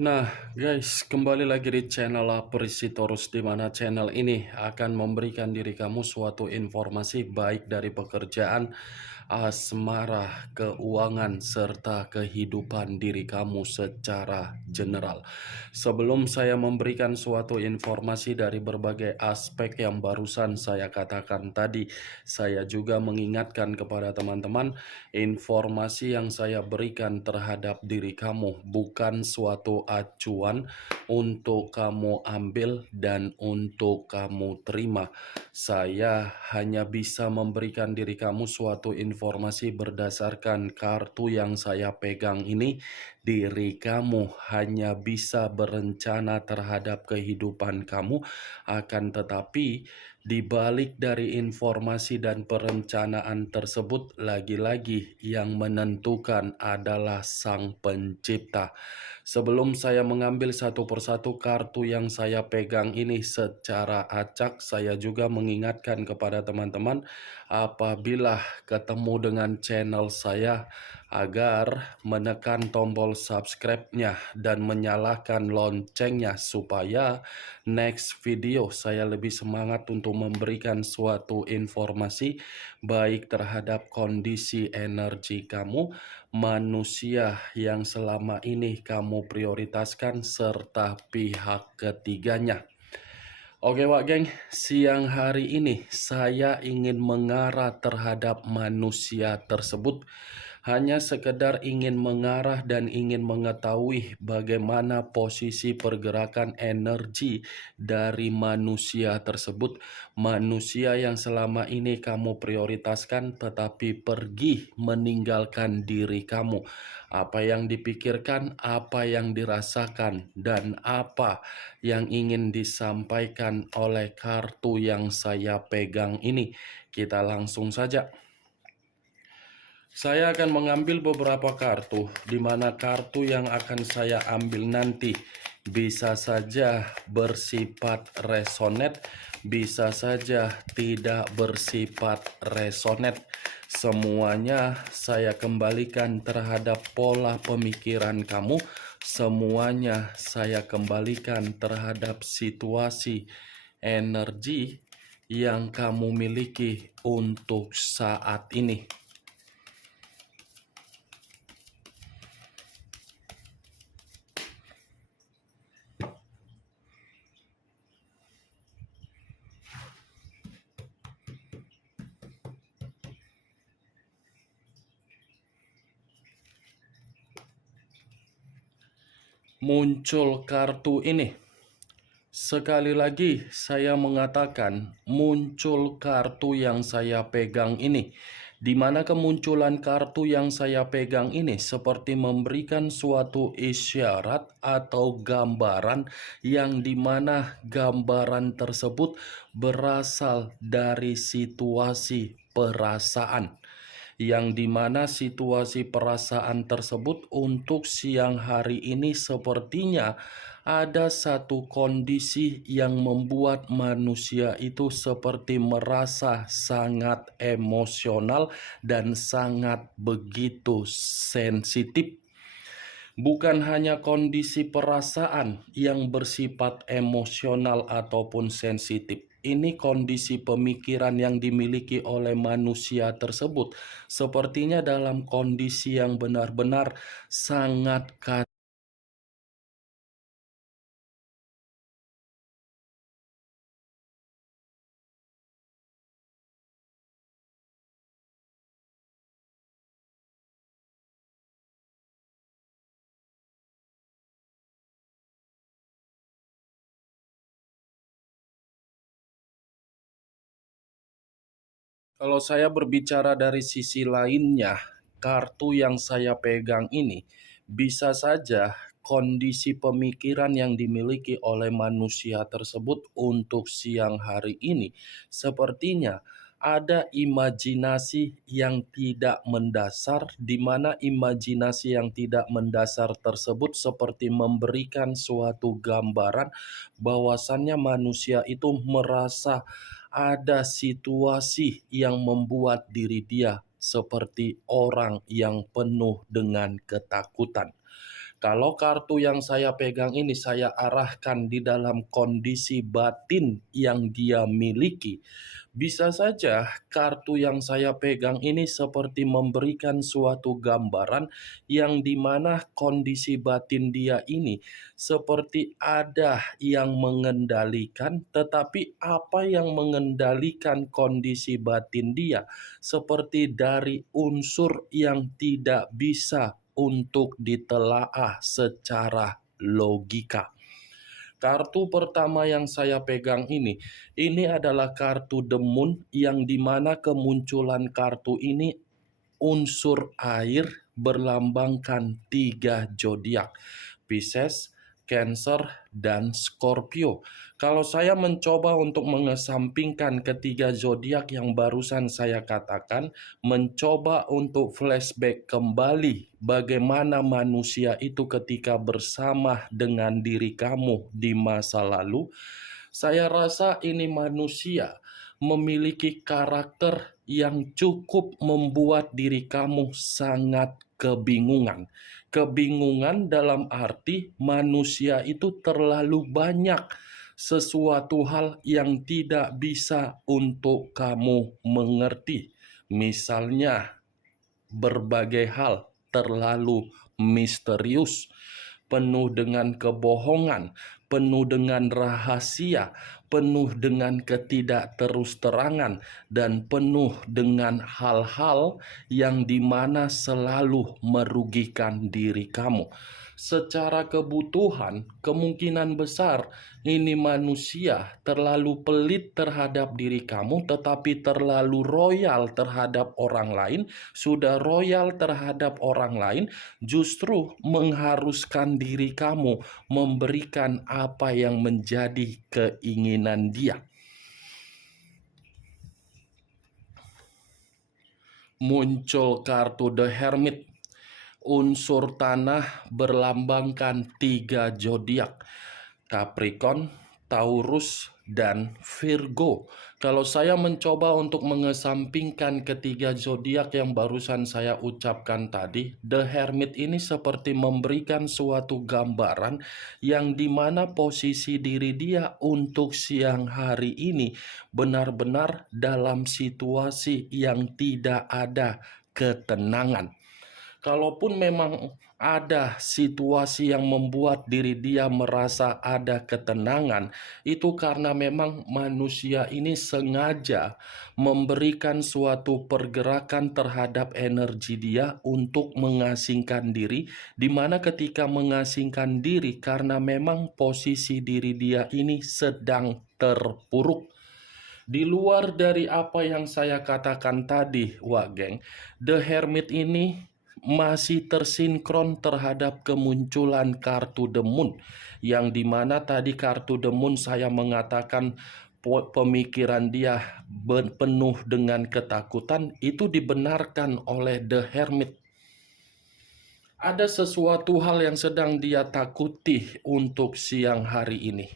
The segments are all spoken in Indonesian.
Nah, guys, kembali lagi di channel Aprisitorus, di mana channel ini akan memberikan diri kamu suatu informasi baik dari pekerjaan, asmara, keuangan, serta kehidupan diri kamu secara general. Sebelum saya memberikan suatu informasi dari berbagai aspek yang barusan saya katakan tadi, saya juga mengingatkan kepada teman-teman, informasi yang saya berikan terhadap diri kamu bukan suatu acuan untuk kamu ambil dan untuk kamu terima. Saya hanya bisa memberikan diri kamu suatu informasi berdasarkan kartu yang saya pegang ini. Diri kamu hanya bisa berencana terhadap kehidupan kamu, akan tetapi di balik dari informasi dan perencanaan tersebut, lagi-lagi yang menentukan adalah Sang Pencipta. Sebelum saya mengambil satu persatu kartu yang saya pegang ini secara acak, saya juga mengingatkan kepada teman-teman apabila ketemu dengan channel saya agar menekan tombol subscribe-nya dan menyalakan loncengnya supaya next video saya lebih semangat untuk memberikan suatu informasi baik terhadap kondisi energi kamu, manusia yang selama ini kamu prioritaskan, serta pihak ketiganya. Oke Wak Geng, siang hari ini saya ingin mengarah terhadap manusia tersebut. Hanya sekedar ingin mengarah dan ingin mengetahui bagaimana posisi pergerakan energi dari manusia tersebut. Manusia yang selama ini kamu prioritaskan tetapi pergi meninggalkan diri kamu. Apa yang dipikirkan, apa yang dirasakan, dan apa yang ingin disampaikan oleh kartu yang saya pegang ini. Kita langsung saja. Saya akan mengambil beberapa kartu, di mana kartu yang akan saya ambil nanti bisa saja bersifat resonate, bisa saja tidak bersifat resonate. Semuanya saya kembalikan terhadap pola pemikiran kamu, semuanya saya kembalikan terhadap situasi energi yang kamu miliki untuk saat ini. Muncul kartu ini. Sekali lagi saya mengatakan muncul kartu yang saya pegang ini. Di mana kemunculan kartu yang saya pegang ini seperti memberikan suatu isyarat atau gambaran yang dimana gambaran tersebut berasal dari situasi perasaan, yang dimana situasi perasaan tersebut untuk siang hari ini sepertinya ada satu kondisi yang membuat manusia itu seperti merasa sangat emosional dan sangat begitu sensitif. Bukan hanya kondisi perasaan yang bersifat emosional ataupun sensitif. Ini kondisi pemikiran yang dimiliki oleh manusia tersebut sepertinya dalam kondisi yang benar-benar sangat kacau. Kalau saya berbicara dari sisi lainnya, kartu yang saya pegang ini bisa saja kondisi pemikiran yang dimiliki oleh manusia tersebut untuk siang hari ini sepertinya ada imajinasi yang tidak mendasar, di mana imajinasi yang tidak mendasar tersebut seperti memberikan suatu gambaran bahwasannya manusia itu merasa ada situasi yang membuat diri dia seperti orang yang penuh dengan ketakutan. Kalau kartu yang saya pegang ini saya arahkan di dalam kondisi batin yang dia miliki, bisa saja kartu yang saya pegang ini seperti memberikan suatu gambaran yang dimana kondisi batin dia ini seperti ada yang mengendalikan, tetapi apa yang mengendalikan kondisi batin dia seperti dari unsur yang tidak bisa untuk ditelaah secara logika. Kartu pertama yang saya pegang ini adalah kartu The Moon yang dimana kemunculan kartu ini unsur air berlambangkan 3 zodiak, Pisces, Cancer, dan Scorpio. Kalau saya mencoba untuk mengesampingkan ketiga zodiak yang barusan saya katakan, mencoba untuk flashback kembali bagaimana manusia itu ketika bersama dengan diri kamu di masa lalu, saya rasa ini manusia memiliki karakter yang cukup membuat diri kamu sangat kebingungan. Kebingungan dalam arti manusia itu terlalu banyak sesuatu hal yang tidak bisa untuk kamu mengerti. Misalnya, berbagai hal terlalu misterius, penuh dengan kebohongan, penuh dengan rahasia, penuh dengan ketidakterus-terangan, dan penuh dengan hal-hal yang dimana selalu merugikan diri kamu. Secara kebutuhan, kemungkinan besar ini manusia terlalu pelit terhadap diri kamu, tetapi terlalu royal terhadap orang lain, sudah royal terhadap orang lain, justru mengharuskan diri kamu memberikan apa yang menjadi keinginan dia. Muncul kartu The Hermit, unsur tanah berlambangkan 3 zodiak, Capricorn, Taurus, dan Virgo. Kalau saya mencoba untuk mengesampingkan ketiga zodiak yang barusan saya ucapkan tadi, The Hermit ini seperti memberikan suatu gambaran yang dimana posisi diri dia untuk siang hari ini benar-benar dalam situasi yang tidak ada ketenangan. Kalaupun memang ada situasi yang membuat diri dia merasa ada ketenangan, itu karena memang manusia ini sengaja memberikan suatu pergerakan terhadap energi dia untuk mengasingkan diri, di mana ketika mengasingkan diri karena memang posisi diri dia ini sedang terpuruk. Di luar dari apa yang saya katakan tadi, Wak Geng, The Hermit ini masih tersinkron terhadap kemunculan kartu The Moon, yang dimana tadi kartu The Moon saya mengatakan pemikiran dia penuh dengan ketakutan, itu dibenarkan oleh The Hermit. Ada sesuatu hal yang sedang dia takuti untuk siang hari ini.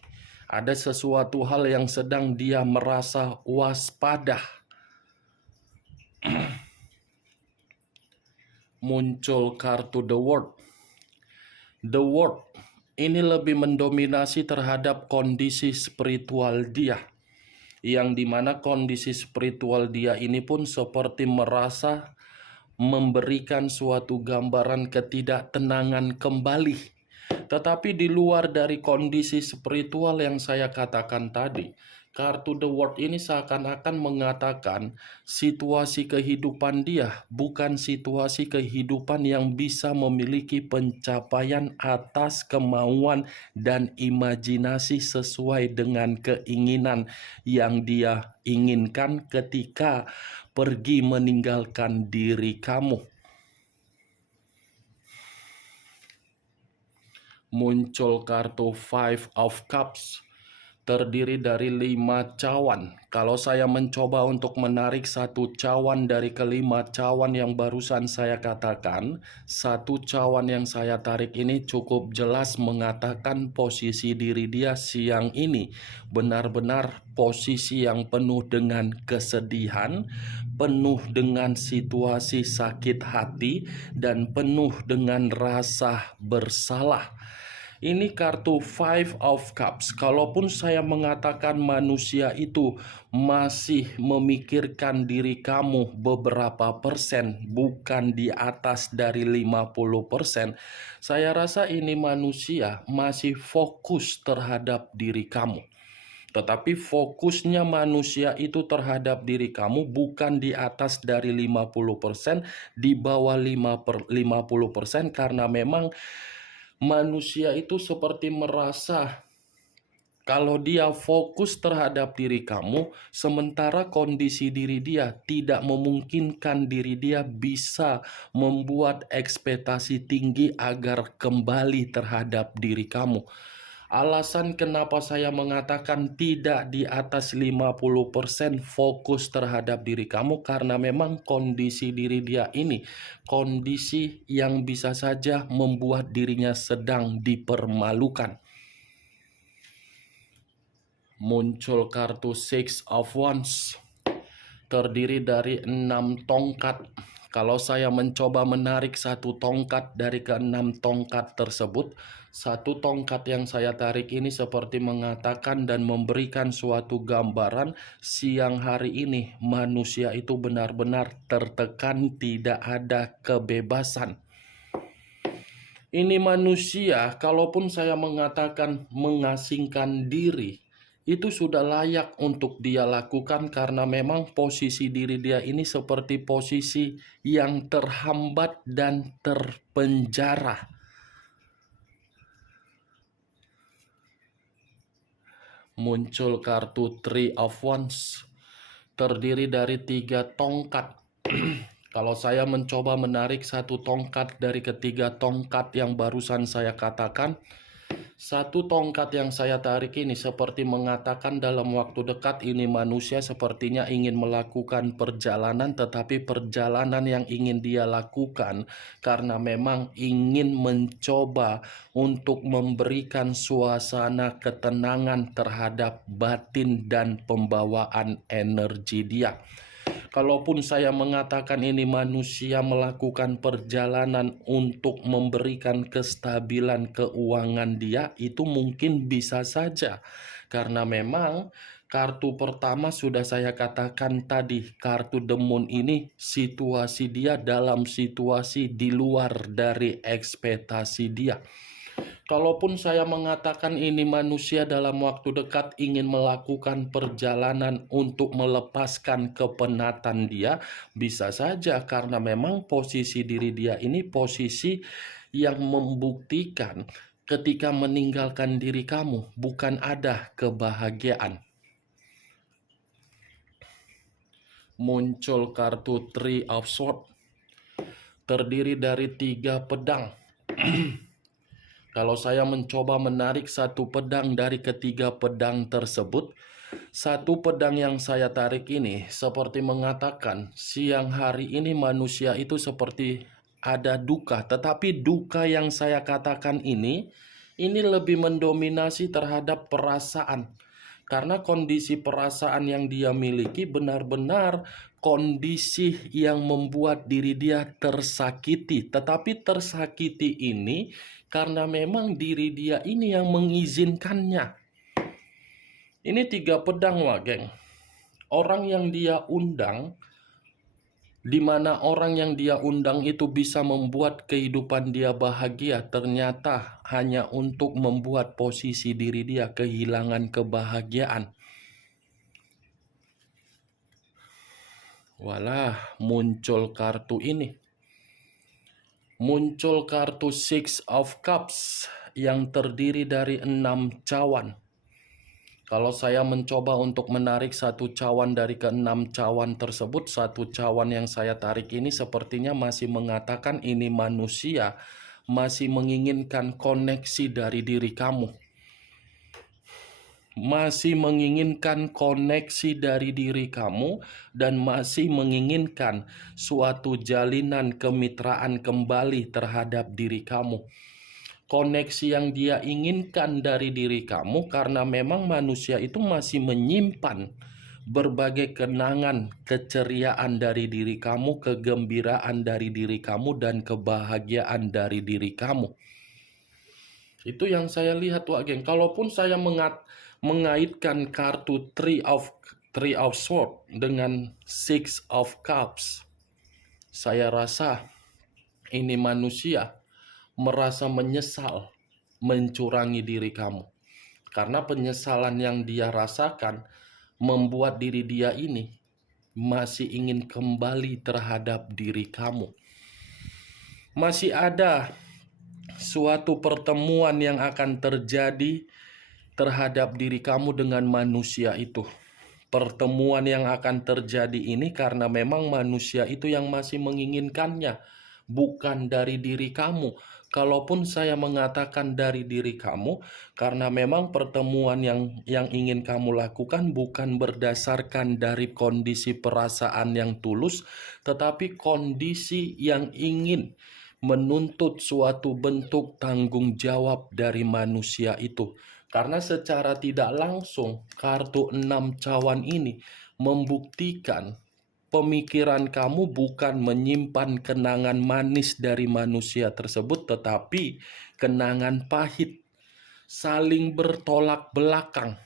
Ada sesuatu hal yang sedang dia merasa waspada. Muncul kartu The World. The World ini lebih mendominasi terhadap kondisi spiritual dia, yang dimana kondisi spiritual dia ini pun seperti merasa memberikan suatu gambaran ketidaktenangan kembali. Tetapi di luar dari kondisi spiritual yang saya katakan tadi, kartu The World ini seakan-akan mengatakan situasi kehidupan dia bukan situasi kehidupan yang bisa memiliki pencapaian atas kemauan dan imajinasi sesuai dengan keinginan yang dia inginkan ketika pergi meninggalkan diri kamu. Muncul kartu Five of Cups, terdiri dari 5 cawan. Kalau saya mencoba untuk menarik satu cawan dari kelima cawan yang barusan saya katakan, satu cawan yang saya tarik ini cukup jelas mengatakan posisi diri dia siang ini benar-benar posisi yang penuh dengan kesedihan, penuh dengan situasi sakit hati, dan penuh dengan rasa bersalah. Ini kartu Five of Cups. Kalaupun saya mengatakan manusia itu masih memikirkan diri kamu beberapa persen, bukan di atas dari 50%, saya rasa ini manusia masih fokus terhadap diri kamu. Tetapi fokusnya manusia itu terhadap diri kamu bukan di atas dari 50%, di bawah 50%, karena memang manusia itu seperti merasa kalau dia fokus terhadap diri kamu, sementara kondisi diri dia tidak memungkinkan diri dia bisa membuat ekspektasi tinggi agar kembali terhadap diri kamu. Alasan kenapa saya mengatakan tidak di atas 50% fokus terhadap diri kamu, karena memang kondisi diri dia ini kondisi yang bisa saja membuat dirinya sedang dipermalukan. Muncul kartu Six of Wands, terdiri dari 6 tongkat. Kalau saya mencoba menarik satu tongkat dari ke-6 tongkat tersebut, satu tongkat yang saya tarik ini seperti mengatakan dan memberikan suatu gambaran siang hari ini manusia itu benar-benar tertekan, tidak ada kebebasan. Ini manusia, kalaupun saya mengatakan mengasingkan diri, itu sudah layak untuk dia lakukan karena memang posisi diri dia ini seperti posisi yang terhambat dan terpenjara. Muncul kartu Three of Wands, terdiri dari 3 tongkat. Kalau saya mencoba menarik satu tongkat dari ketiga tongkat yang barusan saya katakan, satu tongkat yang saya tarik ini seperti mengatakan dalam waktu dekat ini manusia sepertinya ingin melakukan perjalanan, tetapi perjalanan yang ingin dia lakukan karena memang ingin mencoba untuk memberikan suasana ketenangan terhadap batin dan pembawaan energi dia. Kalaupun saya mengatakan ini manusia melakukan perjalanan untuk memberikan kestabilan keuangan dia, itu mungkin bisa saja. Karena memang kartu pertama sudah saya katakan tadi, kartu The Moon ini situasi dia dalam situasi di luar dari ekspektasi dia. Kalaupun saya mengatakan ini manusia dalam waktu dekat ingin melakukan perjalanan untuk melepaskan kepenatan dia, bisa saja karena memang posisi diri dia ini posisi yang membuktikan ketika meninggalkan diri kamu bukan ada kebahagiaan. Muncul kartu Three of Swords, terdiri dari 3 pedang. Kalau saya mencoba menarik satu pedang dari ketiga pedang tersebut, satu pedang yang saya tarik ini seperti mengatakan siang hari ini manusia itu seperti ada duka. Tetapi duka yang saya katakan ini lebih mendominasi terhadap perasaan. Karena kondisi perasaan yang dia miliki benar-benar kondisi yang membuat diri dia tersakiti. Tetapi tersakiti ini karena memang diri dia ini yang mengizinkannya. Ini 3 pedang, wah geng. Orang yang dia undang, di mana orang yang dia undang itu bisa membuat kehidupan dia bahagia, ternyata hanya untuk membuat posisi diri dia kehilangan kebahagiaan. Walah, muncul kartu ini. Muncul kartu Six of Cups yang terdiri dari 6 cawan. Kalau saya mencoba untuk menarik satu cawan dari ke-6 cawan tersebut, satu cawan yang saya tarik ini sepertinya masih mengatakan ini manusia masih menginginkan koneksi dari diri kamu. masih menginginkan koneksi dari diri kamu dan masih menginginkan suatu jalinan kemitraan kembali terhadap diri kamu. Koneksi yang dia inginkan dari diri kamu karena memang manusia itu masih menyimpan berbagai kenangan, keceriaan dari diri kamu, kegembiraan dari diri kamu, dan kebahagiaan dari diri kamu. Itu yang saya lihat, Wak Geng. Kalaupun saya mengaitkan kartu Three of Swords dengan Six of Cups, saya rasa ini manusia merasa menyesal mencurangi diri kamu. Karena penyesalan yang dia rasakan membuat diri dia ini masih ingin kembali terhadap diri kamu. Masih ada suatu pertemuan yang akan terjadi terhadap diri kamu dengan manusia itu. Pertemuan yang akan terjadi ini karena memang manusia itu yang masih menginginkannya, bukan dari diri kamu. Kalaupun saya mengatakan dari diri kamu, karena memang pertemuan yang ingin kamu lakukan bukan berdasarkan dari kondisi perasaan yang tulus, tetapi kondisi yang ingin menuntut suatu bentuk tanggung jawab dari manusia itu. Karena secara tidak langsung, kartu 6 cawan ini membuktikan pemikiran kamu bukan menyimpan kenangan manis dari manusia tersebut, tetapi kenangan pahit, saling bertolak belakang.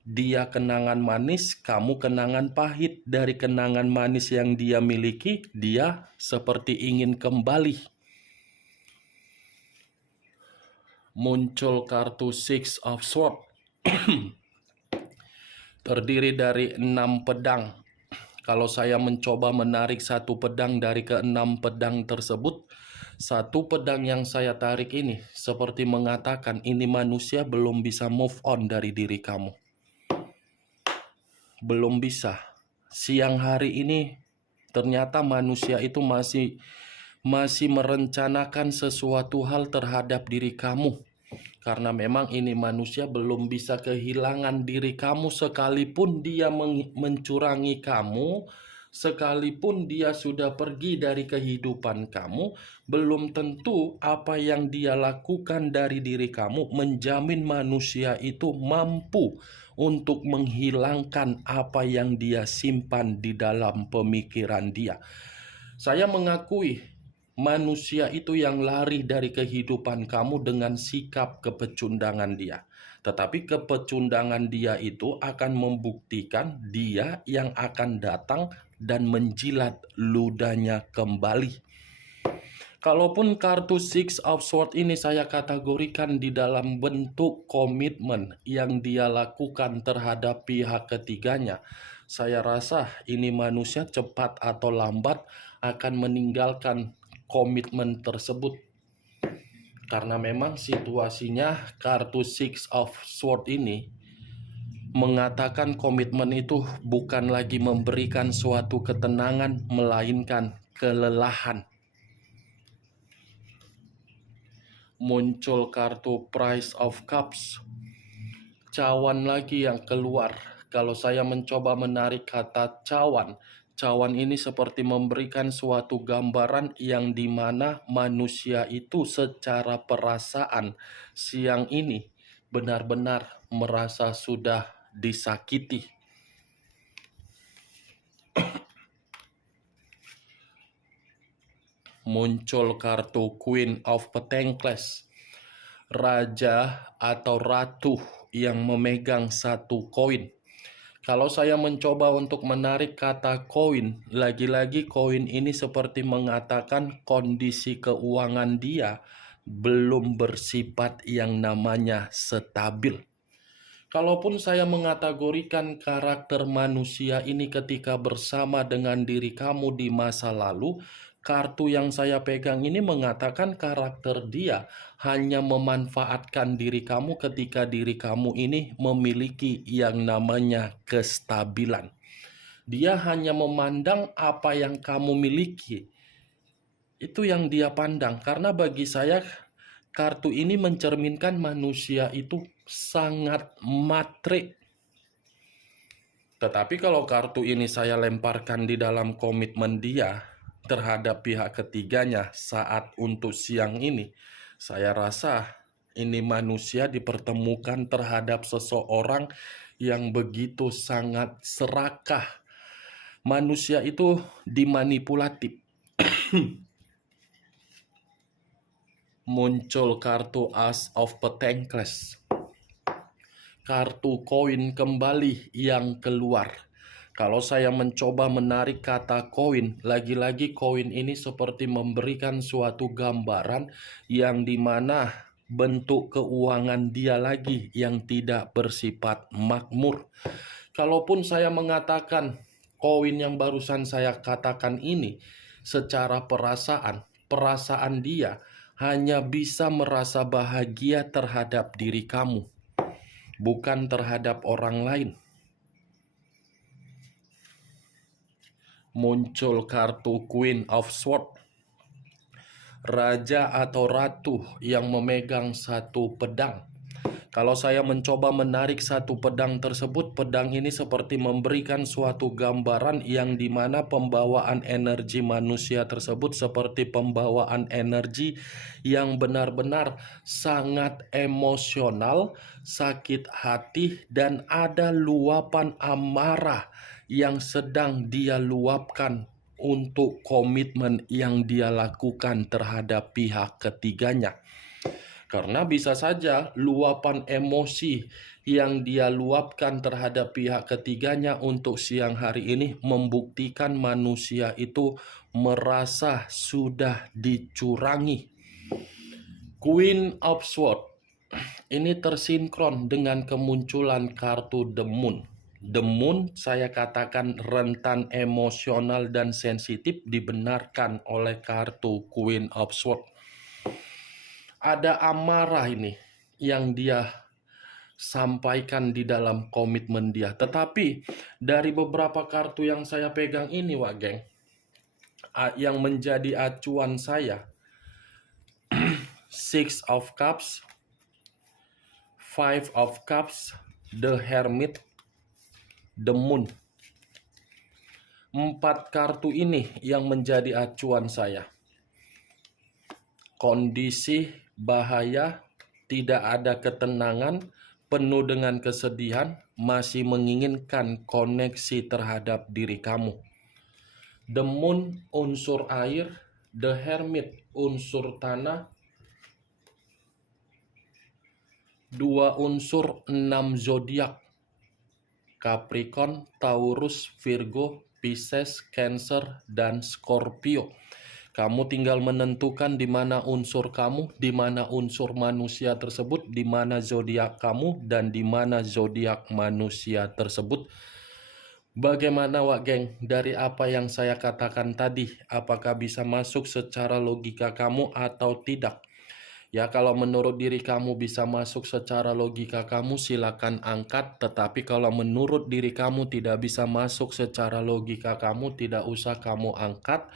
Dia kenangan manis, kamu kenangan pahit. Dari kenangan manis yang dia miliki, dia seperti ingin kembali. Muncul kartu Six of Swords. Terdiri dari 6 pedang. Kalau saya mencoba menarik satu pedang dari ke-6 pedang tersebut, satu pedang yang saya tarik ini seperti mengatakan ini manusia belum bisa move on dari diri kamu. Belum bisa. Siang hari ini ternyata manusia itu masih merencanakan sesuatu hal terhadap diri kamu. Karena memang ini manusia belum bisa kehilangan diri kamu sekalipun dia mencurangi kamu, sekalipun dia sudah pergi dari kehidupan kamu, belum tentu apa yang dia lakukan dari diri kamu menjamin manusia itu mampu untuk menghilangkan apa yang dia simpan di dalam pemikiran dia. Saya mengakui manusia itu yang lari dari kehidupan kamu dengan sikap kepecundangan dia. Tetapi kepecundangan dia itu akan membuktikan dia yang akan datang dan menjilat ludahnya kembali. Kalaupun kartu Six of Swords ini saya kategorikan di dalam bentuk komitmen yang dia lakukan terhadap pihak ketiganya, saya rasa ini manusia cepat atau lambat akan meninggalkan komitmen tersebut. Karena memang situasinya kartu Six of Swords ini mengatakan komitmen itu bukan lagi memberikan suatu ketenangan, melainkan kelelahan. Muncul kartu Price of Cups. Cawan lagi yang keluar. Kalau saya mencoba menarik kata cawan, cawan ini seperti memberikan suatu gambaran yang dimana manusia itu secara perasaan siang ini benar-benar merasa sudah disakiti. Muncul kartu Queen of Pentacles, raja atau ratu yang memegang satu koin. Kalau saya mencoba untuk menarik kata koin, lagi-lagi koin ini seperti mengatakan kondisi keuangan dia belum bersifat yang namanya stabil. Kalaupun saya mengategorikan karakter manusia ini ketika bersama dengan diri kamu di masa lalu, kartu yang saya pegang ini mengatakan karakter dia hanya memanfaatkan diri kamu ketika diri kamu ini memiliki yang namanya kestabilan. Dia hanya memandang apa yang kamu miliki. Itu yang dia pandang. Karena bagi saya kartu ini mencerminkan manusia itu sangat matre. Tetapi kalau kartu ini saya lemparkan di dalam komitmen dia terhadap pihak ketiganya saat untuk siang ini, saya rasa ini manusia dipertemukan terhadap seseorang yang begitu sangat serakah. Manusia itu dimanipulatif. Muncul kartu Ace of Pentacles. Kartu koin kembali yang keluar. Kalau saya mencoba menarik kata koin, lagi-lagi koin ini seperti memberikan suatu gambaran yang dimana bentuk keuangan dia lagi yang tidak bersifat makmur. Kalaupun saya mengatakan koin yang barusan saya katakan ini secara perasaan dia hanya bisa merasa bahagia terhadap diri kamu, bukan terhadap orang lain. Muncul kartu Queen of Swords, raja atau ratu yang memegang satu pedang. Kalau saya mencoba menarik satu pedang tersebut, pedang ini seperti memberikan suatu gambaran yang dimana pembawaan energi manusia tersebut seperti pembawaan energi yang benar-benar sangat emosional, sakit hati, dan ada luapan amarah yang sedang dia luapkan untuk komitmen yang dia lakukan terhadap pihak ketiganya. Karena bisa saja luapan emosi yang dia luapkan terhadap pihak ketiganya untuk siang hari ini membuktikan manusia itu merasa sudah dicurangi. Queen of Swords ini tersinkron dengan kemunculan kartu The Moon. The Moon saya katakan rentan emosional dan sensitif dibenarkan oleh kartu Queen of Swords. Ada amarah ini yang dia sampaikan di dalam komitmen dia. Tetapi dari beberapa kartu yang saya pegang ini, Wak Geng, yang menjadi acuan saya, Six of Cups, Five of Cups, The Hermit, The Moon. 4 kartu ini yang menjadi acuan saya. Kondisi bahaya, tidak ada ketenangan, penuh dengan kesedihan, masih menginginkan koneksi terhadap diri kamu. The Moon unsur air, The Hermit unsur tanah, 2 unsur 6 zodiak, Capricorn, Taurus, Virgo, Pisces, Cancer, dan Scorpio. Kamu tinggal menentukan di mana unsur kamu, di mana unsur manusia tersebut, di mana zodiak kamu, dan di mana zodiak manusia tersebut. Bagaimana, Wak Geng, dari apa yang saya katakan tadi? Apakah bisa masuk secara logika kamu atau tidak? Ya, kalau menurut diri kamu bisa masuk secara logika kamu, silakan angkat. Tetapi kalau menurut diri kamu tidak bisa masuk secara logika kamu, tidak usah kamu angkat.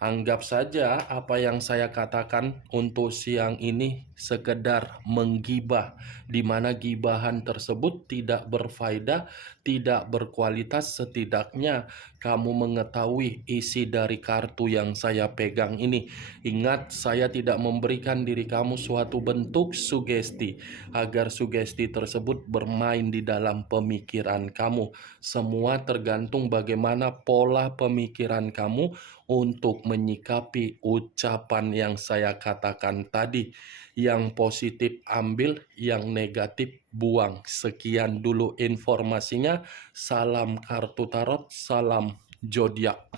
Anggap saja apa yang saya katakan untuk siang ini sekedar menggibah, di mana gibahan tersebut tidak berfaedah, tidak berkualitas. Setidaknya kamu mengetahui isi dari kartu yang saya pegang ini. Ingat, saya tidak memberikan diri kamu suatu bentuk sugesti agar sugesti tersebut bermain di dalam pemikiran kamu. Semua tergantung bagaimana pola pemikiran kamu untuk menyikapi ucapan yang saya katakan tadi. Yang positif ambil, yang negatif buang. Sekian dulu informasinya. Salam kartu tarot, salam zodiak.